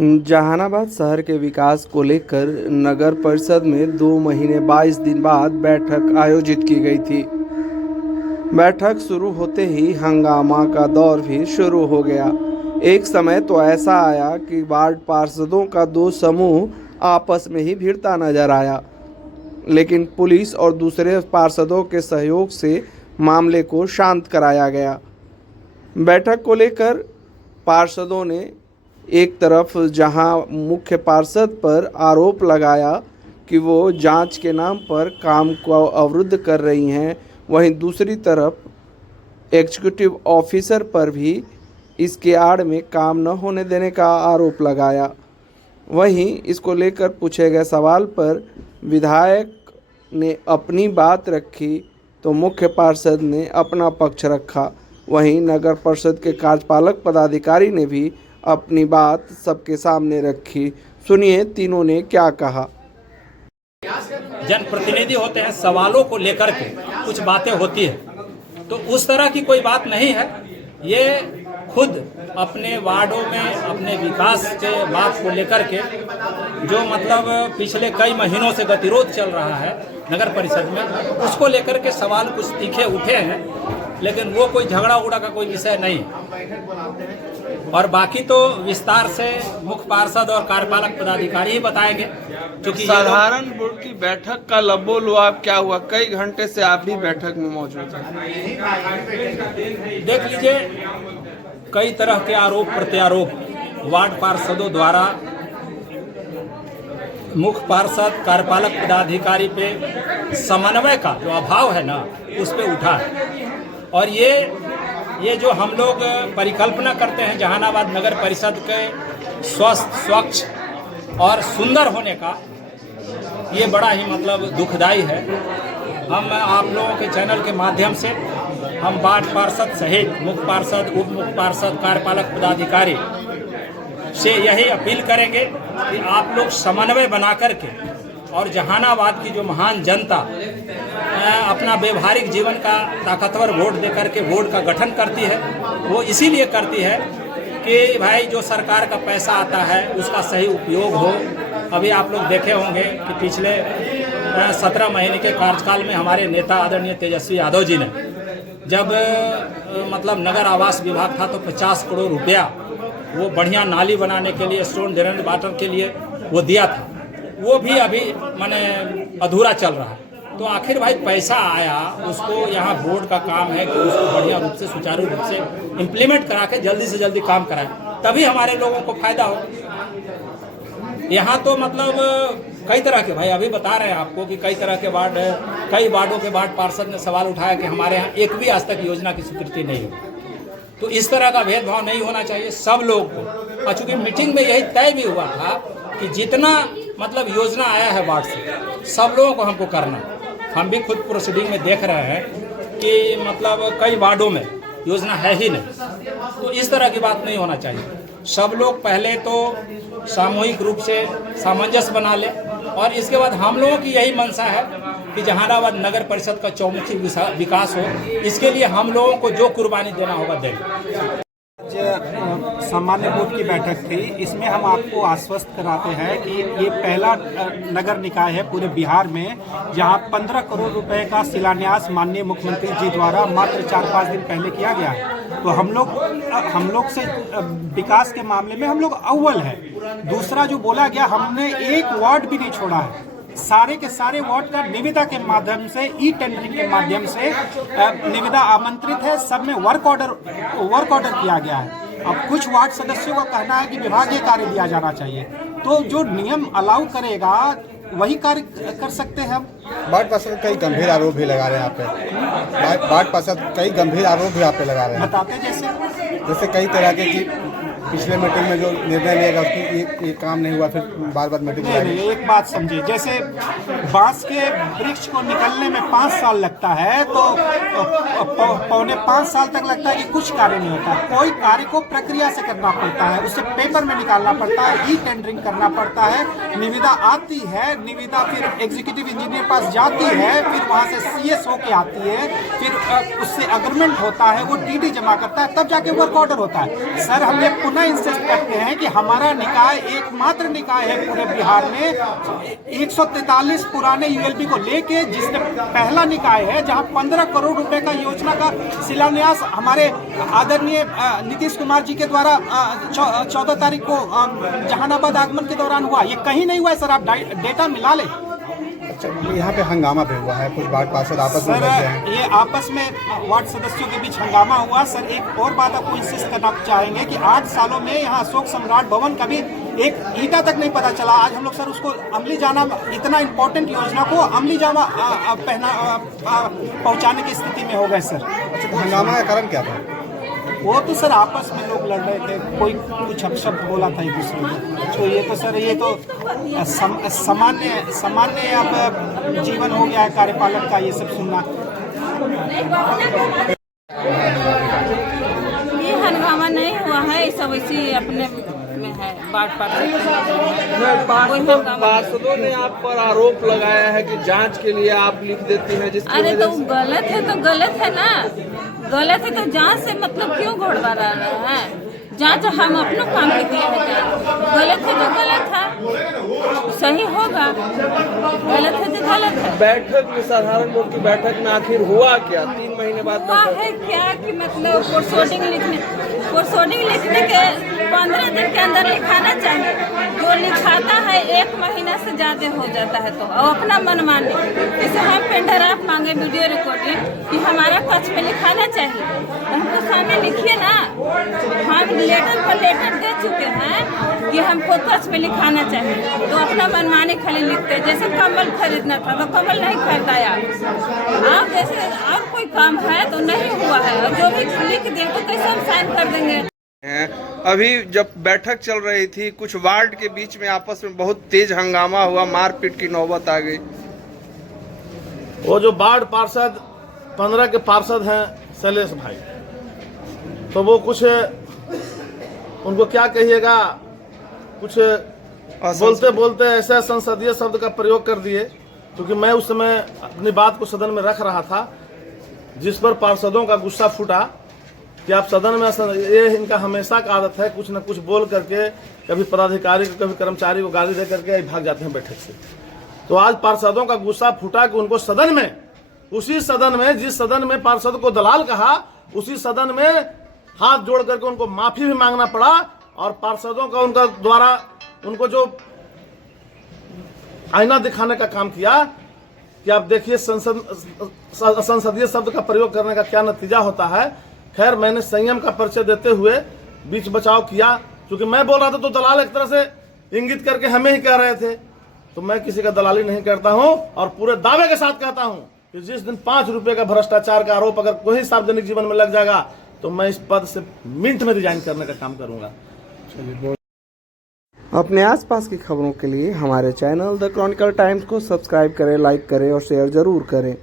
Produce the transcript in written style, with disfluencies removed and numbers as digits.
जहानाबाद शहर के विकास को लेकर नगर परिषद में 2 महीने 22 दिन बाद बैठक आयोजित की गई थी। बैठक शुरू होते ही हंगामा का दौर भी शुरू हो गया। एक समय तो ऐसा आया कि वार्ड पार्षदों का 2 समूह आपस में ही भिड़ता नजर आया, लेकिन पुलिस और दूसरे पार्षदों के सहयोग से मामले को शांत कराया गया। बैठक को लेकर पार्षदों ने एक तरफ जहां मुख्य पार्षद पर आरोप लगाया कि वो जांच के नाम पर काम को अवरुद्ध कर रही हैं, वहीं दूसरी तरफ एग्जीक्यूटिव ऑफिसर पर भी इसके आड़ में काम न होने देने का आरोप लगाया। वहीं इसको लेकर पूछे गए सवाल पर विधायक ने अपनी बात रखी तो मुख्य पार्षद ने अपना पक्ष रखा। वहीं नगर परिषद के कार्यपालक पदाधिकारी ने भी अपनी बात सबके सामने रखी। सुनिए तीनों ने क्या कहा। जनप्रतिनिधि होते हैं, सवालों को लेकर के कुछ बातें होती है, तो उस तरह की कोई बात नहीं है। ये खुद अपने वार्डों में अपने विकास के बात को लेकर के जो मतलब पिछले कई महीनों से गतिरोध चल रहा है नगर परिषद में, उसको लेकर के सवाल कुछ तीखे उठे हैं, लेकिन वो कोई झगड़ा उगड़ा का कोई विषय नहीं। और बाकी तो विस्तार से मुख्य पार्षद और कार्यपालक पदाधिकारी ही बताएंगे। क्योंकि साधारण बोर्ड की बैठक का लबोलुआब क्या हुआ? कई घंटे से आप भी बैठक में मौजूद हैं। देख लीजिए, कई तरह के आरोप प्रत्यारोप वार्ड पार्षदों द्वारा मुख्य पार्षद कार्यपालक पदाधिकारी पे समन्वय का जो अभाव है ना, उस पे उठा है। और ये जो हम लोग परिकल्पना करते हैं जहानाबाद नगर परिषद के स्वस्थ, स्वच्छ और सुंदर होने का, ये बड़ा ही मतलब दुखदाई है। हम आप लोगों के चैनल के माध्यम से हम वार्ड पार्षद सहित मुख्य पार्षद, उप मुख्य पार्षद, कार्यपालक पदाधिकारी से यही अपील करेंगे कि आप लोग समन्वय बना करके और जहानाबाद की जो महान जनता अपना व्यवहारिक जीवन का ताकतवर वोट दे करके बोर्ड का गठन करती है, वो इसीलिए करती है कि भाई जो सरकार का पैसा आता है उसका सही उपयोग हो। अभी आप लोग देखे होंगे कि पिछले 17 महीने के कार्यकाल में हमारे नेता आदरणीय तेजस्वी यादव जी ने जब मतलब नगर आवास विभाग था तो 50 करोड़ रुपया वो बढ़िया नाली बनाने के लिए, स्टोन ड्रेन वाटर के लिए वो दिया था। वो भी अभी माने अधूरा चल रहा है। तो आखिर भाई पैसा आया, उसको यहाँ बोर्ड का काम है कि उसको बढ़िया रूप से, सुचारू रूप से इम्प्लीमेंट करा के जल्दी से जल्दी काम कराए, तभी हमारे लोगों को फायदा हो। यहाँ तो मतलब कई तरह के, भाई अभी बता रहे हैं आपको कि कई तरह के वार्ड है, कई वार्डों के वार्ड पार्षद ने सवाल उठाया कि हमारे यहाँ एक भी आज तक योजना की स्वीकृति नहीं हो। तो इस तरह का भेदभाव नहीं होना चाहिए सब लोग को। और चूंकि मीटिंग में यही तय भी हुआ था कि जितना मतलब योजना आया है वार्ड से, सब लोगों को हमको करना। हम भी खुद प्रोसीडिंग में देख रहे हैं कि मतलब कई वार्डों में योजना है ही नहीं। तो इस तरह की बात नहीं होना चाहिए। सब लोग पहले तो सामूहिक रूप से सामंजस्य बना ले, और इसके बाद हम लोगों की यही मंशा है कि जहानाबाद नगर परिषद का चौमुखी विकास हो। इसके लिए हम लोगों को जो कुर्बानी देना होगा देंगे। सामान्य बोर्ड की बैठक थी, इसमें हम आपको आश्वस्त कराते हैं कि ये पहला नगर निकाय है पूरे बिहार में जहां 15 करोड़ रुपए का शिलान्यास माननीय मुख्यमंत्री जी द्वारा मात्र 4-5 दिन पहले किया गया है। तो हम लोग से विकास के मामले में हम लोग अव्वल है। दूसरा जो बोला गया, हमने एक वार्ड भी नहीं छोड़ा है। सारे के सारे वार्ड का निविदा के माध्यम से, ई टेंडरिंग के माध्यम से निविदा आमंत्रित है। सब में वर्क ऑर्डर किया गया है। अब कुछ वार्ड सदस्यों का कहना है कि विभागीय कार्य दिया जाना चाहिए, तो जो नियम अलाउ करेगा वही कार्य कर सकते हैं हम। वार्ड पार्षद कई गंभीर आरोप भी लगा रहे हैं आप पे। वार्ड पार्षद कई गंभीर आरोप भी आप पे लगा रहे हैं। बताते जैसे कई तरह के कि पिछले मीटिंग में जो निर्णय लिया गया उसकी ये काम नहीं हुआ, फिर बार बार मीटिंग नहीं, एक बात समझिए, जैसे बांस के वृक्ष को निकलने में 5 साल लगता है, तो पौने 5 साल तक लगता है कि कुछ कार्य नहीं होता। कोई कार्य को प्रक्रिया से करना पड़ता है, उसे पेपर में निकालना पड़ता है, ई टेंडरिंग करना पड़ता है, निविदा आती है, निविदा फिर एग्जीक्यूटिव इंजीनियर पास जाती है, फिर वहाँ से CS होके आती है, फिर उससे अग्रीमेंट होता है, वो DD जमा करता है, तब जाके वर्क ऑर्डर होता है। सर, हम ये पुनः इतना इंसिस्ट करते हैं कि हमारा निकाय एकमात्र निकाय है पूरे बिहार में 143 पुराने यूएलबी को लेके, जिसने पहला निकाय है जहां 15 करोड़ रुपए का योजना का शिलान्यास हमारे आदरणीय नीतीश कुमार जी के द्वारा 14 तारीख को जहानाबाद आगमन के दौरान हुआ। ये कहीं नहीं हुआ है सर, आप डेटा मिला लें। अच्छा, यहाँ पे हंगामा भी हुआ है, कुछ वार्ड पार्षद आपस में लड़ गए हैं। ये आपस में वार्ड सदस्यों के बीच हंगामा हुआ। सर एक और बात आपको इंसिस्ट करना चाहेंगे कि 8 सालों में यहाँ अशोक सम्राट भवन का भी एक ईंटा तक नहीं पता चला। आज हम लोग सर उसको अमली जामा, इतना इम्पोर्टेंट योजना को अमली जामा पहुँचाने की स्थिति में हो गए सर। अच्छा, तो हंगामा का कारण क्या था? वो तो सर आपस में लोग लड़ रहे थे, कोई कुछ अपशब्द बोला था एक दूसरे को। तो ये तो सर ये तो सामान्य अब जीवन हो गया है कार्यपालक का, ये सब सुनना। ये हंगामा नहीं हुआ है, ये सब इसी अपने में है। पार्षदों ने आप पर आरोप लगाया है कि जांच के लिए आप लिख देती हैं, जिसकी अरे वजह तो से गलत है तो गलत है ना, गलत है तो जांच से मतलब क्यों घोड़वा रहे हैं? जांच हम अपना काम के किए हैं, गलत है तो गलत है, सही होगा, गलत है तो गलत है। बैठक में साधारण लोग की बैठक में आखिर हुआ क्या? 3 महीने बाद हुआ है क्या कि मतलब प्रोसीडिंग लिखने के 15 दिन के अंदर लिखाना चाहिए। जो लिखाता है 1 महीना से ज्यादा हो जाता है तो अपना मन माने। जैसे हम पेंडराफ मांगे वीडियो रिकॉर्डिंग कि हमारा पक्ष में लिखाना चाहिए, तो हमको सामने लिखिए ना। हम लेटर पर लेटर दे चुके हैं कि हमको पक्ष में लिखाना चाहिए, तो अपना मनमानी खाली लिखते हैं। जैसे कमल खरीदना था तो कमल नहीं खरीदाया। आप जैसे आप कोई काम है तो नहीं हुआ है, और जो भी लिख दे तो कैसे हम साइन कर देंगे। अभी जब बैठक चल रही थी, कुछ वार्ड के बीच में आपस में बहुत तेज हंगामा हुआ, मारपीट की नौबत आ गई। वो जो वार्ड पार्षद 15 के पार्षद हैं शैलेश भाई, तो वो कुछ उनको क्या कहिएगा, कुछ बोलते बोलते ऐसे संसदीय शब्द का प्रयोग कर दिए। क्योंकि मैं उस समय अपनी बात को सदन में रख रहा था, जिस पर पार्षदों का गुस्सा फूटा कि आप सदन में, ये इनका हमेशा का आदत है कुछ न कुछ बोल करके कभी पदाधिकारी को कभी कर्मचारी को गाली दे करके भाग जाते हैं बैठक से। तो आज पार्षदों का गुस्सा फूटा कि उनको सदन में, उसी सदन में जिस सदन में पार्षद को दलाल कहा, उसी सदन में हाथ जोड़ करके उनको माफी भी मांगना पड़ा। और पार्षदों का उनका द्वारा उनको जो आईना दिखाने का काम किया कि आप देखिए संसदीय शब्द का प्रयोग करने का क्या नतीजा होता है। खैर, मैंने संयम का परिचय देते हुए बीच बचाव किया, क्योंकि मैं बोल रहा था तो दलाल एक तरह से इंगित करके हमें ही कह रहे थे। तो मैं किसी का दलाली नहीं करता हूं, और पूरे दावे के साथ कहता हूं कि जिस दिन 5 रुपए का भ्रष्टाचार का आरोप अगर कोई सार्वजनिक जीवन में लग जाएगा तो मैं इस पद से मिनट में रिजाइन करने का काम करूंगा। अपने आसपास की खबरों के लिए हमारे चैनल द क्रॉनिकल टाइम्स को सब्सक्राइब करें, लाइक करें और शेयर जरूर करें।